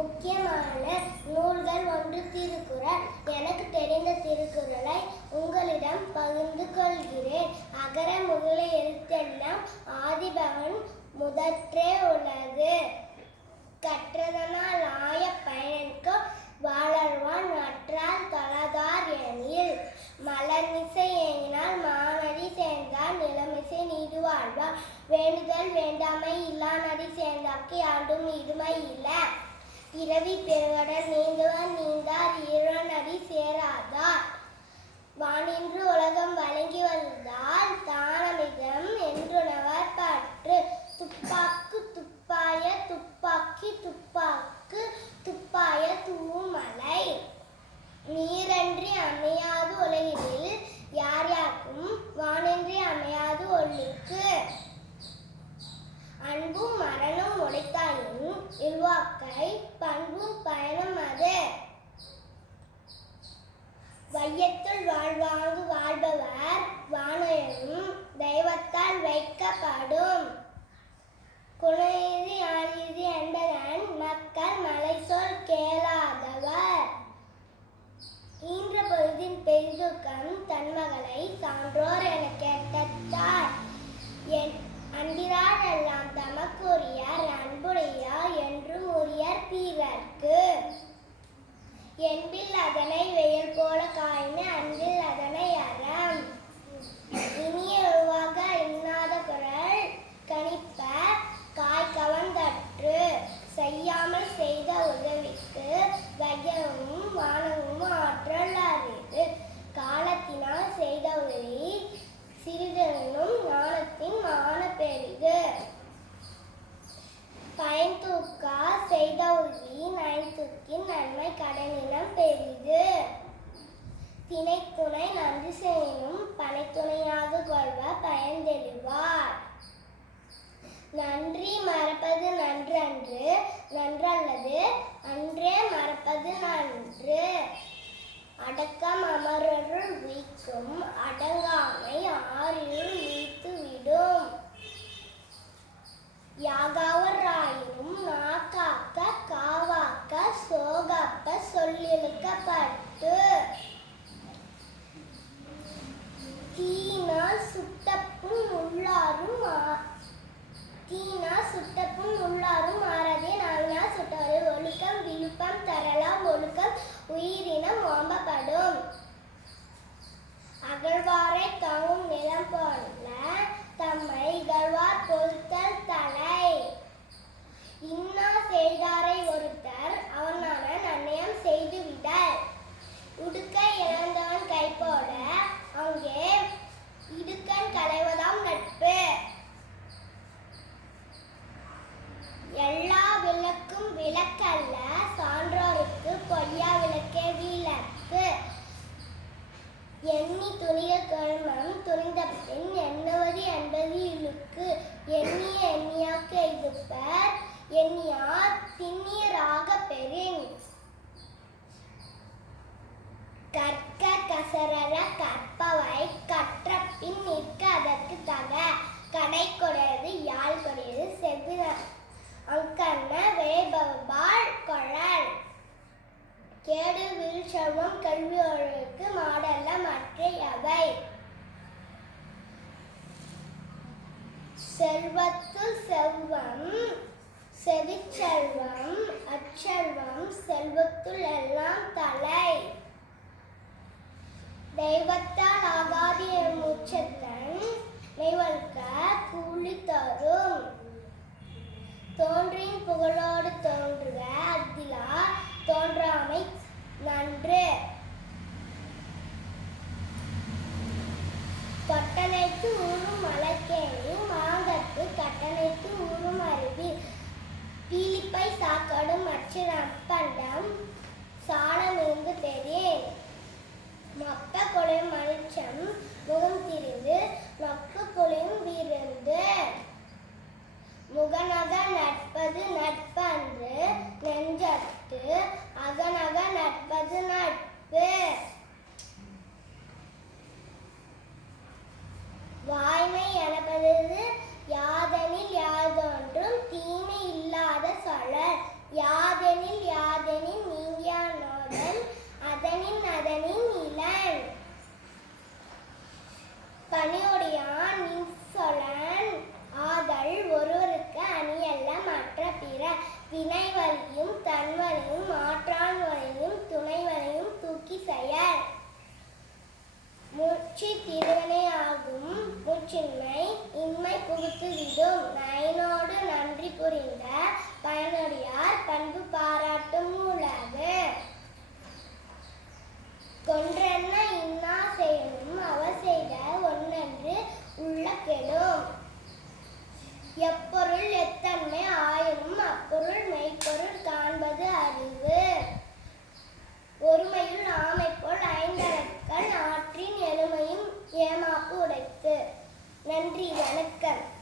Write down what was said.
முக்கியமான நூல்கள் ஒன்று திருக்குறள். எனக்கு தெரிந்த திருக்குறளை உங்களிடம் பகிர்ந்து கொள்கிறேன். அகர முதல எழுத்தெல்லாம் ஆதிபகவன் முதற்றே உலகு. கற்றதனால் ஆய பயன்கோ வாழர்வான் நற்றால் தொழாதார் எனில். மலர்மிசை ஏங்கினால் மானடி சேர்ந்தார் நிலமிசை நீடு வாழ்வார். வேண்டுதல் வேண்டாமை இல்லா நடி சேர்ந்தார்க்கு யாண்டும் இடுமை இல்லை. பிறவி பெருவடல் நீந்துவர் நீந்தார் ஈரநடி சேராதார். வானின்று உலகம் வழங்கி வந்தால் தானமிதம் என்றுணவர் பற்று. துப்பாக்கு துப்பாய துப்பாக்கி துப்பாக்கு துப்பாய தூமலை. நீரன்றி அமையாது உலகில் யார் யாருக்கும் வானின்றி அமையாது ஒழுக்கு. அன்பும் மரணம் உடைத்தாயின் இல்வாக்கை பண்பும் பயனும் அது. வையத்துள் வாழ்வாங்கு வாழ்பவர் வானுயரும் தெய்வத்தால் வைக்கப்படும். குணநீதி ஆநீதி என்பதன் மக்கள் மலை சொல் கேளாதவர். ஈன்ற பொழுதின் பெரிதுக்கம் தன் மகளை சான்றோர் என கேட்டார். அன்பிலார் எல்லாம் தமக்குரியர் அன்புடையார் என்றும் உரியர் பிறர்க்கு. என்பில் அதனை வெயில் போல காயின அன்பில் அதனை அறம். இனிய உருவாக இன்னாத குரல் கணிப்ப காய் கவர்ந்தற்று. செய்யாமல் செய்த உதவிக்கு வையமும் வானமும் ஆற்றல் அறிவு. காலத்தினால் செய்த உதவி சிறிதெனும் ஞானத்தின் மான பெரிது. பயன் தூக்கா செய்த உதவி நயன்தூக்கின் நன்மை கடனினம் பெரிது. திணைத்துணை நன்றி செய்யினும் பனைத்துணையாக கொள்வார் பயன்தெளிவார். நன்றி மறப்பது நன்றன்று நன்றல்லது அன்றே மறப்பது நன்று. அடக்கம் அமரருள் வீக்கும் அடங்காமை ஆறிருள் வீழ்த்து விடும். யாகாவர் ஆயினும் நாக்காக்க காவாக்க சோகப்ப சொல்லிழுக்கப்பட்டு. தீனால் சுட்டப்புண் உள்ளாரும் ஆறதே நாவினால் சுட்டவரை ஒழுக்கம் விழுப்பம் தரலாம் ஒழுக்கம் உயிரினம் ஓம்பப்படும். அகழ்வாரை தாங்கும் நிலம் போல தம்மை இகழ்வார் பொறுத்தல் தலை. இன்னா செய்தாரை ஒருத்தர் அவனான நன்னயம் செய்துவிடல். உடுக்கை இழந்தவன் கை போட அங்கே இடுக்கண் களைவதாம் நட்பு. எல்லா விளக்கும் விளக்கல்ல சான்றோருக்கு பொய்யா விளக்கே விளக்கு. எண்ணி துணிய கர்மம் துணிந்த பின் எண்ணுவது என்பது இழுக்கு. எண்ணிய எண்ணியாக்கு எய்துப்பர் எண்ணியார் திண்ணீராக பெறின். கற்க கசரற கற்பவை கற்ற பின் நிற்க அதற்கு தக. கடை கொடையது யாழ் கொடையது செவ்வின அங்கண்ண வேபவாள் கொழல். கேடு வில் செல்வம் கல்வியோருக்கு மாடல்ல மற்றையவை. செல்வத்துள் செல்வம் செவிச்செல்வம் அச்செல்வம் செல்வத்துள் எல்லாம் தலை. தெய்வத்தால் ஆகாது எனும் உச்சத்தன் மெய்வல்க கூலி தரும். தோன்றின் புகழோடு தோன்றுக அத்திலா தோன்றாமை நன்று. தொட்டனைத்து ஊறும் மலர்கேணி மாங்கற்கு கட்டணைத்து ஊறும் அருவி. பீலிப்பை சாக்கடும் மற்ற நற்பண்டம் சாணமிருந்து பெறேன். மொப்ப கொலையும் மனுச்சம் முகம் திரிந்து நொக்கு பொழியும் விருந்து. முகநக நட்பது நட்பன்று நெஞ்சத்து அகநக நட்பது நட்பு. வாய்மை எனப்பது யாதெனில் யாதொன்றும் தீமை இல்லாத சொலர். யாதெனில் பொருட்சின்மை இன்மை புகுத்துவிடும். நயனோடு நன்றி புரிந்த பயனுடையார் பண்பு பாராட்டும் உலகு. கொன்றென்ன இன்னா செய்யணும் அவர் செய்த ஒன்றென்று உள்ள கெடும். எப்பொருள் எத்தன்மை ஆயினும் அப்பொருள் மெய்ப்பொருள் காண்பது அறிவு. ஒருமையுள் ஆமை போல் ஐந்தரக்கன் ஆற்றின் எழுமையும் ஏமாப்பு உடைத்து. நன்றி, வணக்கம்.